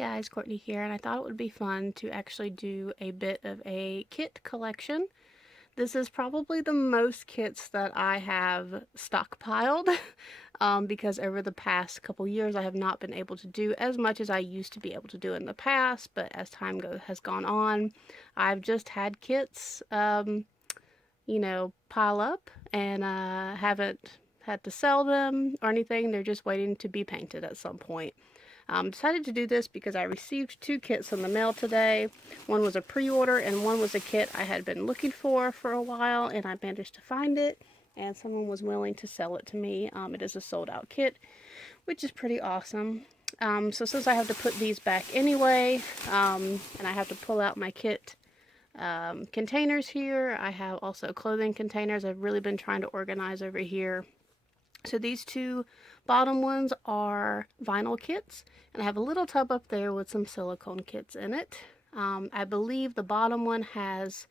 guys, Courtney here, and I thought it would be fun to actually do a bit of a kit collection. This is probably the most kits that I have stockpiled because over the past couple years I have not been able to do as much as I used to be able to do in the past, but as time has gone on, I've just had kits, pile up and haven't had to sell them or anything. They're just waiting to be painted at some point. Decided to do this because I received 2 kits in the mail today. One was a pre-order and one was a kit I had been looking for a while, and I managed to find it and someone was willing to sell it to me. It is a sold out kit, which is pretty awesome. So since I have to put these back anyway, and I have to pull out my kit containers here, I have also clothing containers I've really been trying to organize over here. So these 2 bottom ones are vinyl kits, and I have a little tub up there with some silicone kits in it. I believe the bottom one has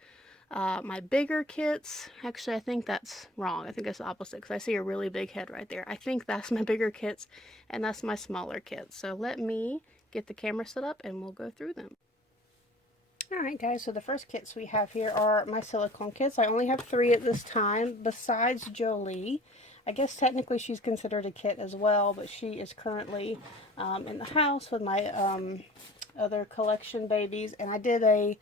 my bigger kits. Actually, I think that's wrong. I think that's the opposite because I see a really big head right there. I think that's my bigger kits, and that's my smaller kits. So let me get the camera set up and we'll go through them. Alright guys, so the first kits we have here are my silicone kits. I only have 3 at this time besides Jolie. I guess technically she's considered a kit as well, but she is currently in the house with my other collection babies, and I did a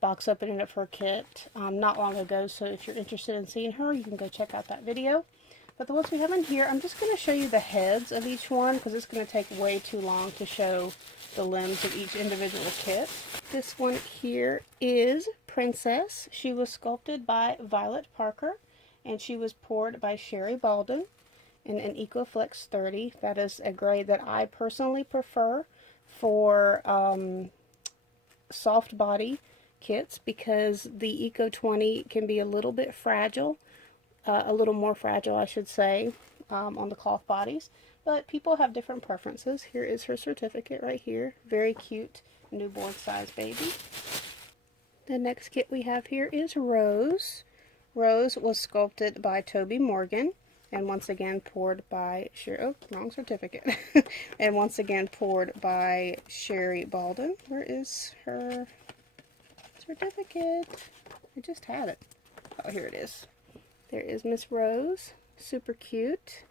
box opening of her kit not long ago, so if you're interested in seeing her, you can go check out that video. But the ones we have in here, I'm just going to show you the heads of each one because it's going to take way too long to show the limbs of each individual kit. This one here is Princess. She was sculpted by Violet Parker, and she was poured by Sherry Balden in an EcoFlex 30. That is a grade that I personally prefer for soft body kits because the Eco 20 can be a little bit fragile, a little more fragile I should say, on the cloth bodies. But people have different preferences. Here is her certificate right here. Very cute newborn size baby. The next kit we have here is Rose. Rose was sculpted by Toby Morgan and once again poured by wrong certificate. And once again poured by Sherry Balden. Where is her certificate? I just had it. Oh, here it is. There is Miss Rose. Super cute.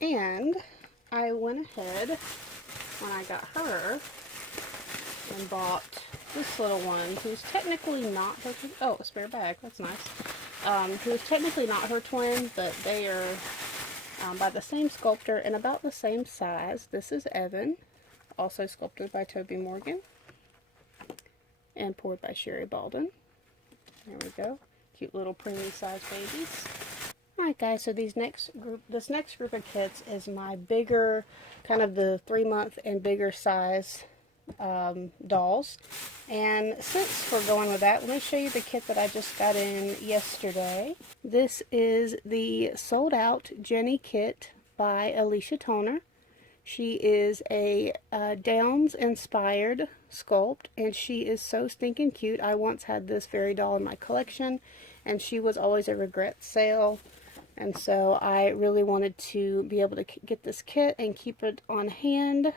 And I went ahead when I got her and bought this little one who's technically not her twin. Oh, a spare bag. That's nice. Who's technically not her twin, but they are by the same sculptor and about the same size. This is Evan, also sculpted by Toby Morgan and poured by Sherry Balden. There we go. Cute little preemie size babies. Alright guys, so this next group of kits is my bigger, kind of the 3-month and bigger size dolls. And since we're going with that, let me show you the kit that I just got in yesterday. This is the sold out Jenny kit by Alicia Toner. She is a Downs inspired sculpt, and she is so stinking cute. I once had this very doll in my collection, and she was always a regret sale. And so I really wanted to be able to get this kit and keep it on hand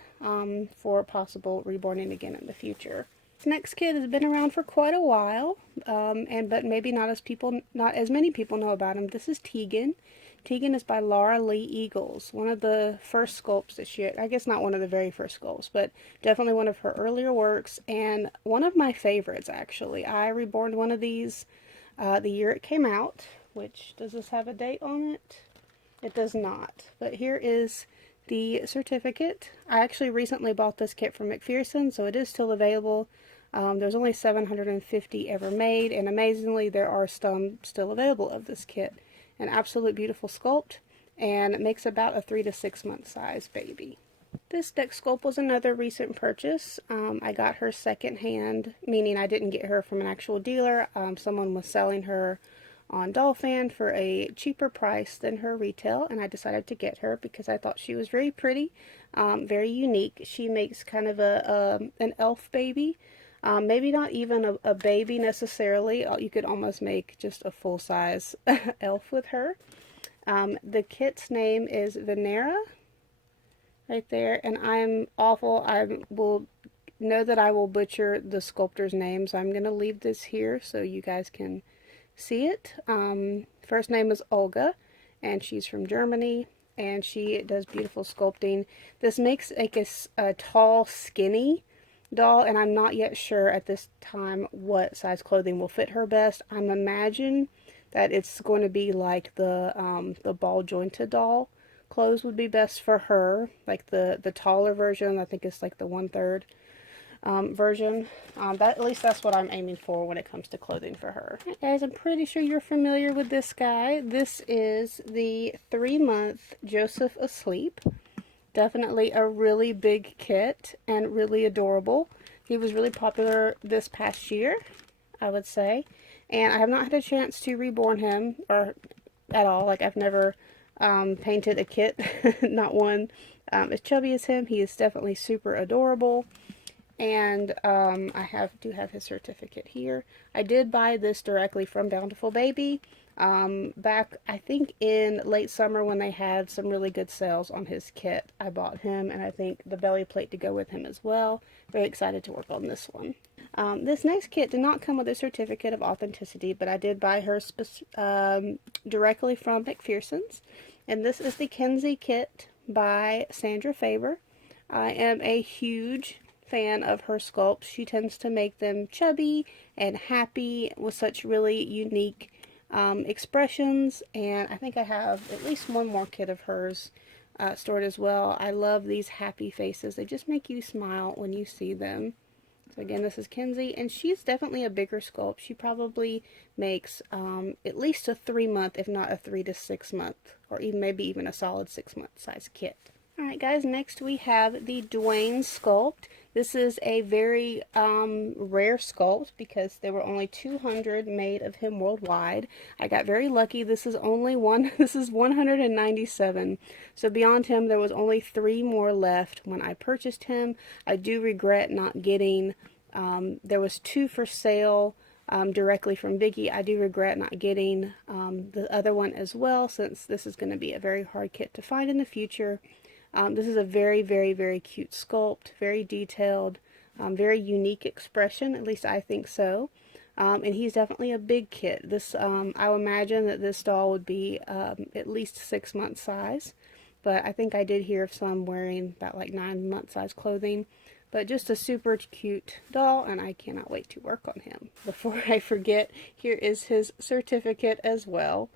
for possible reborning again in the future. This next kit has been around for quite a while, but maybe not as many people know about him. This is Tegan. Tegan is by Laura Lee Eagles, one of the first sculpts that she, I guess not one of the very first sculpts, but definitely one of her earlier works, and one of my favorites actually. I reborned one of these the year it came out. Which, does this have a date on it? It does not. But here is the certificate. I actually recently bought this kit from McPherson, so it is still available. There's only 750 ever made, and amazingly there are some still available of this kit. An absolute beautiful sculpt, and it makes about a 3 to 6 month size baby. This deck sculpt was another recent purchase. I got her secondhand, meaning I didn't get her from an actual dealer. Someone was selling her on Dolphin for a cheaper price than her retail, and I decided to get her because I thought she was very pretty, very unique. She makes kind of an elf baby, maybe not even a baby necessarily. You could almost make just a full-size elf with her. The kit's name is Venera. right there. And I'm awful. I will know that I will butcher the sculptor's name, so I'm going to leave this here so you guys can see it. First name is Olga, and she's from Germany, and she does beautiful sculpting. This makes like a tall, skinny doll, and I'm not yet sure at this time what size clothing will fit her best. I'm imagine that it's going to be like the ball jointed doll clothes would be best for her, like the taller version. I think it's like the 1/3 version. At least that's what I'm aiming for when it comes to clothing for her. Right, guys, I'm pretty sure you're familiar with this guy. This is the 3-month Joseph Asleep. Definitely a really big kit and really adorable. He was really popular this past year, I would say. And I have not had a chance to reborn him or at all. Like, I've never painted a kit, not one as chubby as him. He is definitely super adorable. And I do have his certificate here. I did buy this directly from Bountiful Baby back, I think, in late summer when they had some really good sales on his kit. I bought him, and I think the belly plate to go with him as well. Very excited to work on this one. This next kit did not come with a certificate of authenticity, but I did buy her directly from McPherson's. And this is the Kinsey kit by Sandra Faber. I am a huge fan of her sculpts. She tends to make them chubby and happy with such really unique expressions, and I think I have at least one more kit of hers stored as well. I love these happy faces. They just make you smile when you see them. So again, this is Kinsey, and she's definitely a bigger sculpt. She probably makes at least a 3-month, if not a 3 to 6 month, or maybe even a solid 6-month size kit. Alright guys, next we have the Duane sculpt. This is a very rare sculpt because there were only 200 made of him worldwide. I got very lucky. This is only one. This is 197. So beyond him, there was only 3 more left when I purchased him. I do regret not getting, there was 2 for sale directly from Biggie. I do regret not getting the other one as well, since this is going to be a very hard kit to find in the future. This is a very, very, very cute sculpt, very detailed, very unique expression, at least I think so. And he's definitely a big kit. This, I would imagine that this doll would be at least 6-month size, but I think I did hear of some wearing about like 9-month size clothing. But just a super cute doll, and I cannot wait to work on him. Before I forget, here is his certificate as well.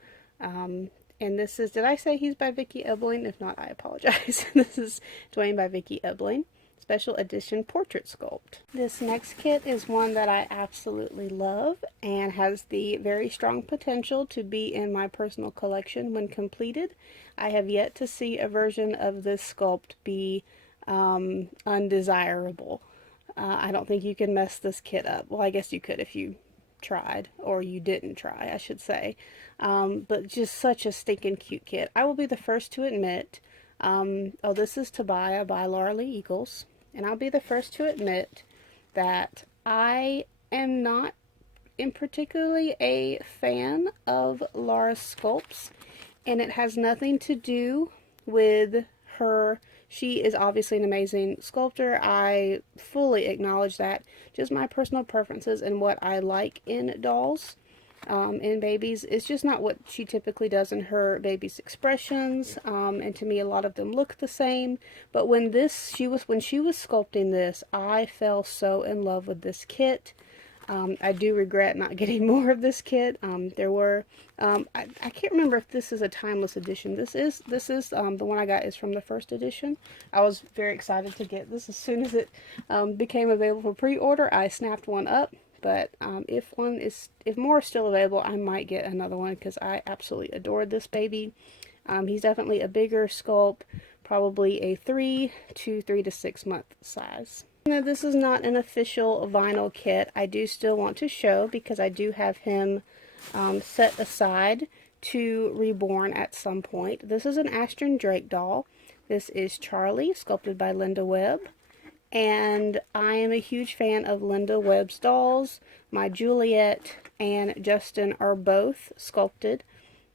And this is, did I say he's by Vicki Eveline? If not, I apologize. This is Duane by Vicki Eveline. Special edition portrait sculpt. This next kit is one that I absolutely love and has the very strong potential to be in my personal collection when completed. I have yet to see a version of this sculpt be undesirable. I don't think you can mess this kit up. Well, I guess you could if you tried, or you didn't try, I should say. But just such a stinking cute kit. I will be the first to admit, oh, this is Tobiah by Laura Lee Eagles, and I'll be the first to admit that I am not in particularly a fan of Laura's sculpts, and it has nothing to do with her. She is obviously an amazing sculptor. I fully acknowledge that. Just my personal preferences and what I like in dolls, in babies, is just not what she typically does in her babies' expressions. And to me, a lot of them look the same. But when she was sculpting this, I fell so in love with this kit. I do regret not getting more of this kit. There were, I can't remember if this is a timeless edition. This is the one I got is from the first edition. I was very excited to get this as soon as it became available for pre-order. I snapped one up, but if more is still available, I might get another one because I absolutely adored this baby. He's definitely a bigger sculpt, probably a 3 to 6 month size. Now, this is not an official vinyl kit. I do still want to show because I do have him set aside to reborn at some point. This is an Ashton Drake doll. This is Charlie, sculpted by Linda Webb. And I am a huge fan of Linda Webb's dolls. My Juliet and Justin are both sculpted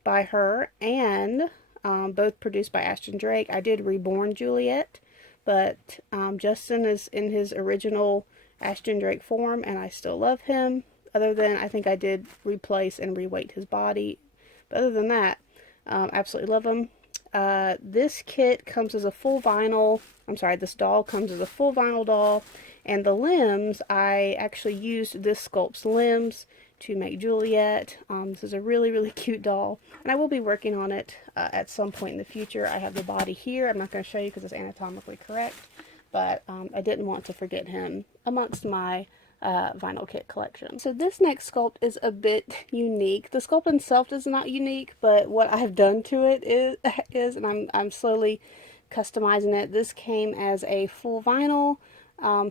by her and both produced by Ashton Drake. I did reborn Juliet, but Justin is in his original Ashton Drake form, and I still love him. Other than, I think I did replace and reweight his body. But other than that, absolutely love him. This kit comes as a full vinyl. I'm sorry, this doll comes as a full vinyl doll. And the limbs, I actually used this Sculpt's limbs to make Juliet. This is a really, really cute doll. And I will be working on it at some point in the future. I have the body here. I'm not going to show you because it's anatomically correct. But I didn't want to forget him amongst my vinyl kit collection. So this next sculpt is a bit unique. The sculpt itself is not unique, but what I've done to it is and I'm slowly customizing it. This came as a full vinyl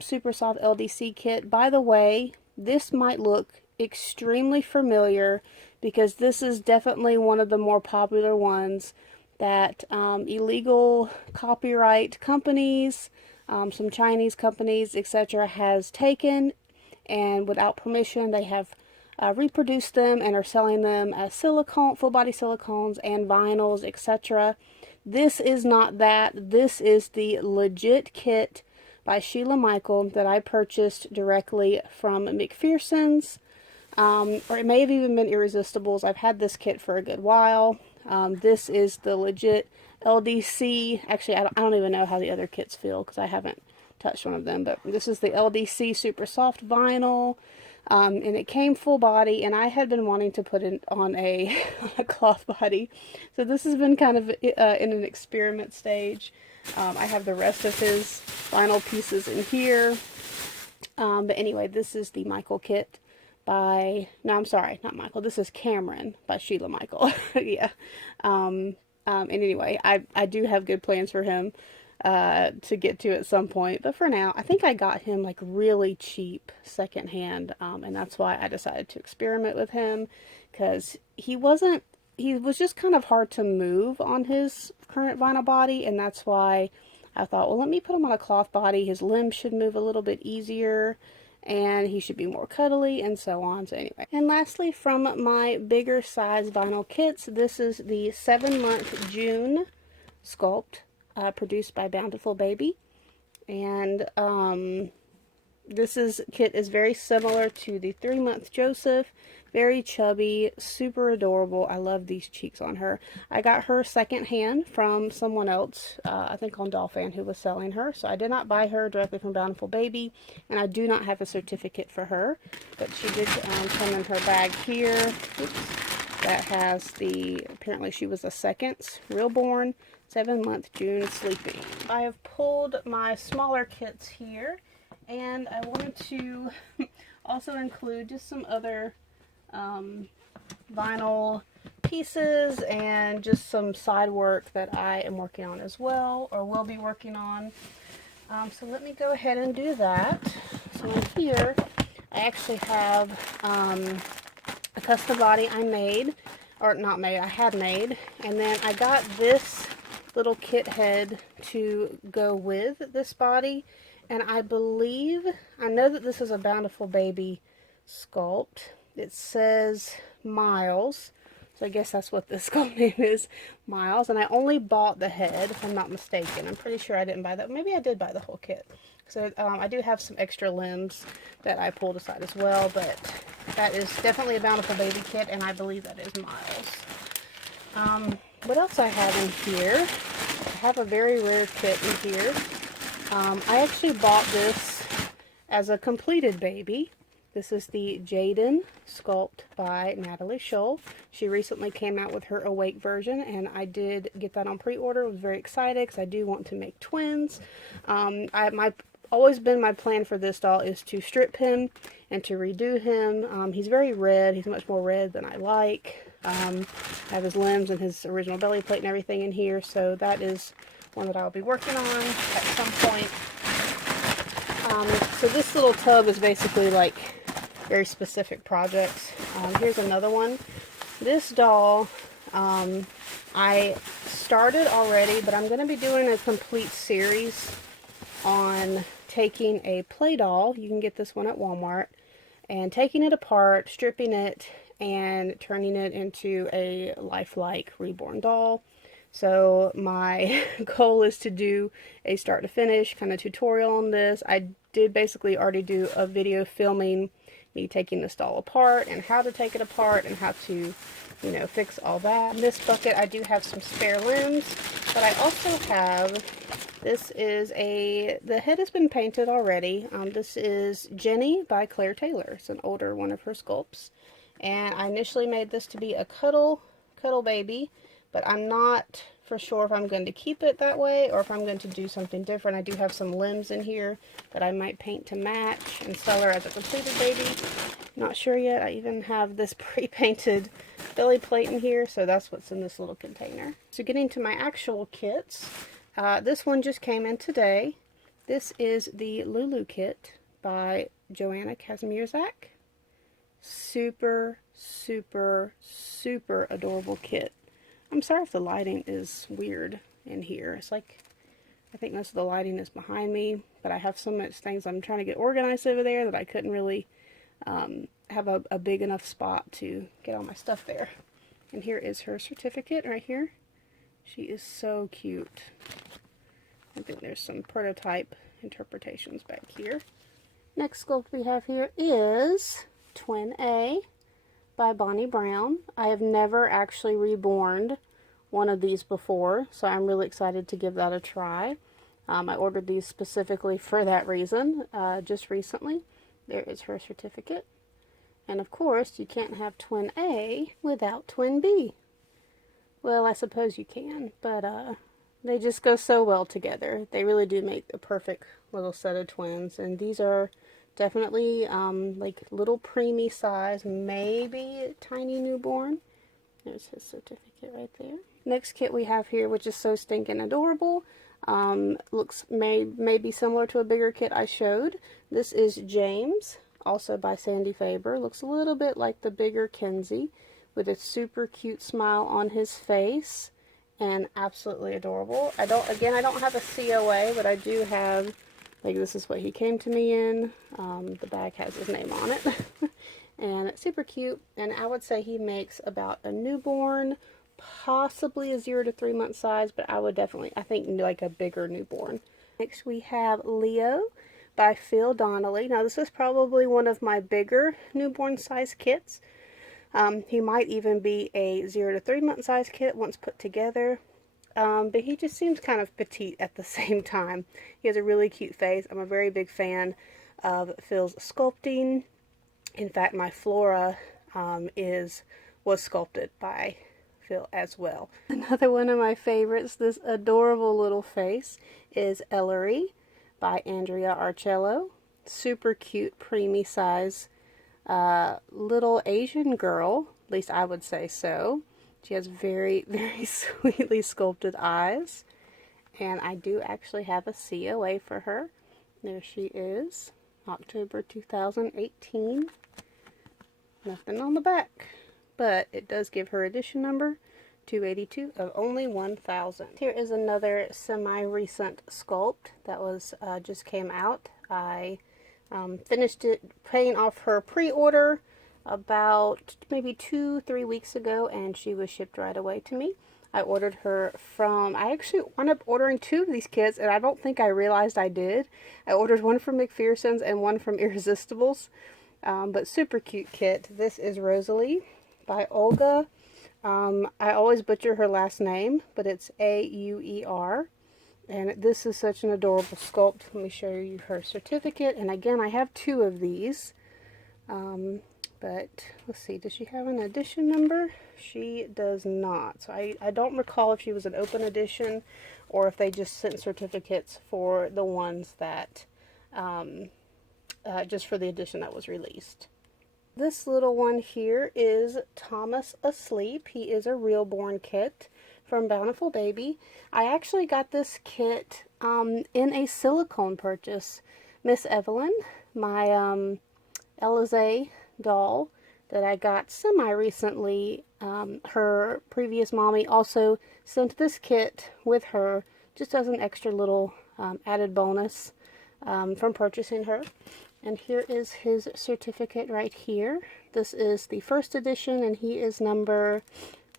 super soft LDC kit. By the way, this might look extremely familiar because this is definitely one of the more popular ones that illegal copyright companies, some Chinese companies, etc. has taken, and without permission they have reproduced them and are selling them as silicone, full body silicones and vinyls, etc. This is not that. This is the legit kit by Sheila Michael that I purchased directly from McPherson's, or it may have even been Irresistibles. I've had this kit for a good while. This is the legit LDC. Actually, I don't even know how the other kits feel because I haven't touched one of them, but this is the LDC super soft vinyl, and it came full body, and I had been wanting to put it on a cloth body, so this has been kind of in an experiment stage. I have the rest of his vinyl pieces in here, but anyway, this is the Michael kit by, no, I'm sorry, not Michael, this is Cameron by Sheila Michael. Yeah. And anyway, I do have good plans for him to get to at some point, but for now I think I got him like really cheap secondhand, and that's why I decided to experiment with him, because he was just kind of hard to move on his current vinyl body, and that's why I thought, well, let me put him on a cloth body. His limbs should move a little bit easier and he should be more cuddly, and so on. So anyway, and lastly, from my bigger size vinyl kits, this is the 7-month June sculpt, produced by Bountiful Baby, and this kit is very similar to the 3-month Joseph. Very chubby, super adorable. I love these cheeks on her. I got her secondhand from someone else, I think on Dolphin, who was selling her. So I did not buy her directly from Bountiful Baby, and I do not have a certificate for her, but she did come in her bag here. Oops. That has the, apparently she was a seconds, Reborn 7-month June Sleeping. I have pulled my smaller kits here, and I wanted to also include just some other vinyl pieces and just some side work that I am working on as well, or will be working on. So let me go ahead and do that. So in here, I actually have a custom body I made, or not made, I had made, and then I got this little kit head to go with this body, and I know that this is a Bountiful Baby sculpt. It says Miles, so I guess that's what this sculpt name is, Miles, and I only bought the head, if I'm not mistaken. I'm pretty sure I didn't buy that. Maybe I did buy the whole kit. So I do have some extra limbs that I pulled aside as well, but that is definitely a Bountiful Baby kit, and I believe that is Miles. What else I have in here? I have a very rare kit in here. I actually bought this as a completed baby. This is the Jaden sculpt by Natalie Scholl. She recently came out with her Awake version, and I did get that on pre-order. I was very excited because I do want to make twins. Always been my plan for this doll is to strip him and to redo him. He's very red. He's much more red than I like. I have his limbs and his original belly plate and everything in here, so that is one that I'll be working on at some point. So this little tub is basically like very specific projects. Here's another one. This doll, I started already, but I'm going to be doing a complete series on taking a play doll. You can get this one at Walmart, and taking it apart, stripping it, and turning it into a lifelike reborn doll. So my goal is to do a start to finish kind of tutorial on this. I did basically already do a video filming me taking this doll apart and how to take it apart and how to, you know, fix all that. In this bucket I do have some spare limbs, but I also have, this is the head has been painted already. This is Jenny by Claire Taylor. It's an older one of her sculpts. And I initially made this to be a cuddle baby, but I'm not for sure if I'm going to keep it that way or if I'm going to do something different. I do have some limbs in here that I might paint to match and sell her as a completed baby. Not sure yet. I even have this pre-painted belly plate in here, so that's what's in this little container. So getting to my actual kits, this one just came in today. This is the Lulu kit by Joanna Kazimierzak. Super, super, super adorable kit. I'm sorry if the lighting is weird in here. It's like, I think most of the lighting is behind me, but I have so much things I'm trying to get organized over there that I couldn't really have a big enough spot to get all my stuff there. And here is her certificate right here. She is so cute. I think there's some prototype interpretations back here. Next sculpt we have here is Twin A by Bonnie Brown. I have never actually reborned one of these before, so I'm really excited to give that a try. I ordered these specifically for that reason just recently. There is her certificate. And of course, you can't have Twin A without Twin B. Well, I suppose you can, but they just go so well together. They really do make a perfect little set of twins, and these are definitely like little preemie size, maybe tiny newborn. There's his certificate right there. Next kit we have here, which is so stinking adorable. Looks maybe similar to a bigger kit I showed. This is James, also by Sandy Faber. Looks a little bit like the bigger Kinsey, with a super cute smile on his face, and absolutely adorable. I don't have a COA, but I do have, like, this is what he came to me in. The bag has his name on it. And it's super cute, and I would say he makes about a newborn, possibly a 0 to 3 month size, but I would definitely, I think, like a bigger newborn. Next we have Leo by Phil Donnelly. Now this is probably one of my bigger newborn size kits. He might even be a 0 to 3 month size kit once put together. But he just seems kind of petite at the same time. He has a really cute face. I'm a very big fan of Phil's sculpting. In fact, my Flora was sculpted by Phil as well. Another one of my favorites, this adorable little face, is Ellazay by Andrea Arcello. Super cute, preemie size little Asian girl, at least I would say so. She has very, very sweetly sculpted eyes. And I do actually have a COA for her. There she is. October 2018. Nothing on the back. But it does give her edition number 282 of only 1,000. Here is another semi-recent sculpt that was just came out. I finished it paying off her pre-order about maybe 2-3 weeks ago, and she was shipped right away to me. I ordered her from, I actually wound up ordering 2 of these kits, and I don't think I realized I did. I ordered one from McPherson's and one from Irresistibles, but super cute kit. This is Rosalie by Olga. I always butcher her last name, but it's A-U-E-R. And this is such an adorable sculpt. Let me show you her certificate. And again, I have 2 of these. But let's see, does she have an edition number? She does not. So I don't recall if she was an open edition or if they just sent certificates for the ones that, just for the edition that was released. This little one here is Thomas Asleep. He is a Reborn kit from Bountiful Baby. I actually got this kit in a silicone purchase. Miss Eveline, my Ellazay doll that I got semi-recently, her previous mommy also sent this kit with her just as an extra little added bonus from purchasing her. And here is his certificate right here. This is the first edition, and he is number,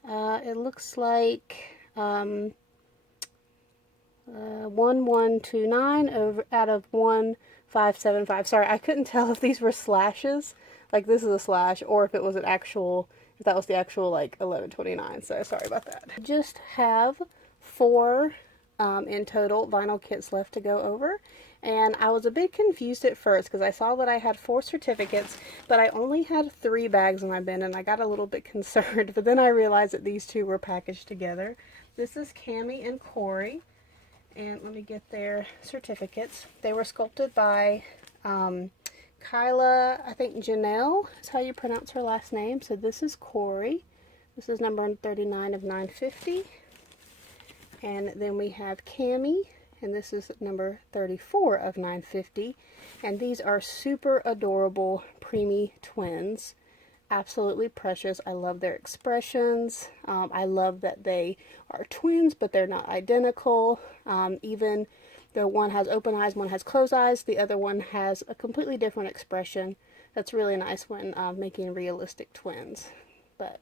it looks like 1129 out of 1575. Sorry, I couldn't tell if these were slashes, like this is a slash, or if it was an actual, if that was the actual like 1129. So sorry about that. I just have 4 in total vinyl kits left to go over. And I was a bit confused at first because I saw that I had 4 certificates, but I only had 3 bags in my bin, and I got a little bit concerned. But then I realized that these 2 were packaged together. This is Cammie and Corey, and let me get their certificates. They were sculpted by Kyla, I think Janelle is how you pronounce her last name. So this is Corey. This is number 39 of 950. And then we have Cammie, and this is number 34 of 950. And these are super adorable preemie twins. Absolutely precious. I love their expressions. I love that they are twins, but they're not identical. Even though one has open eyes, one has closed eyes, the other one has a completely different expression. That's really nice when making realistic twins. But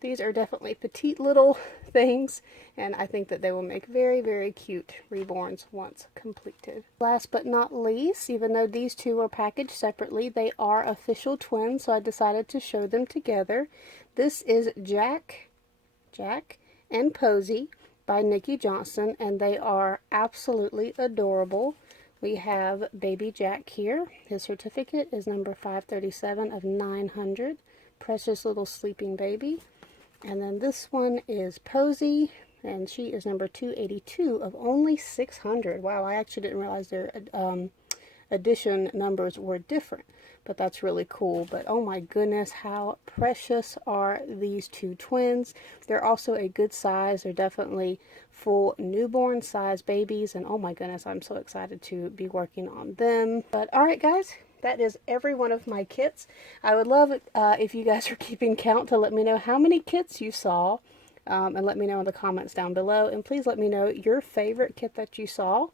these are definitely petite little things, and I think that they will make very, very cute reborns once completed. Last but not least, even though these 2 are packaged separately, they are official twins, so I decided to show them together. This is Jack and Posey by Nikki Johnson, and they are absolutely adorable. We have baby Jack here. His certificate is number 537 of 900. Precious little sleeping baby. And then this one is Posey, and she is number 282 of only 600. Wow, I actually didn't realize their edition numbers were different, but that's really cool. But oh my goodness, how precious are these 2 twins. They're also a good size. They're definitely full newborn size babies, and oh my goodness, I'm so excited to be working on them. But alright guys, that is every one of my kits. I would love it if you guys are keeping count to let me know how many kits you saw, and let me know in the comments down below. And please let me know your favorite kit that you saw,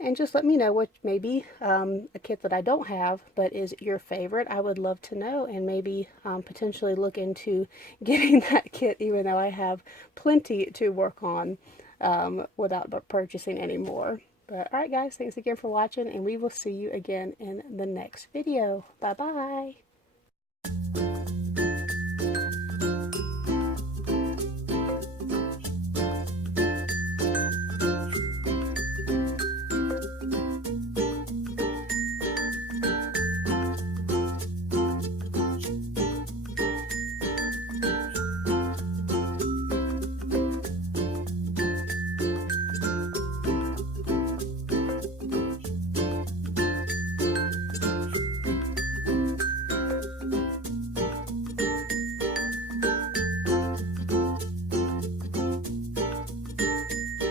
and just let me know what maybe a kit that I don't have but is your favorite. I would love to know, and maybe potentially look into getting that kit, even though I have plenty to work on without purchasing any more. But alright guys, thanks again for watching, and we will see you again in the next video. Bye bye!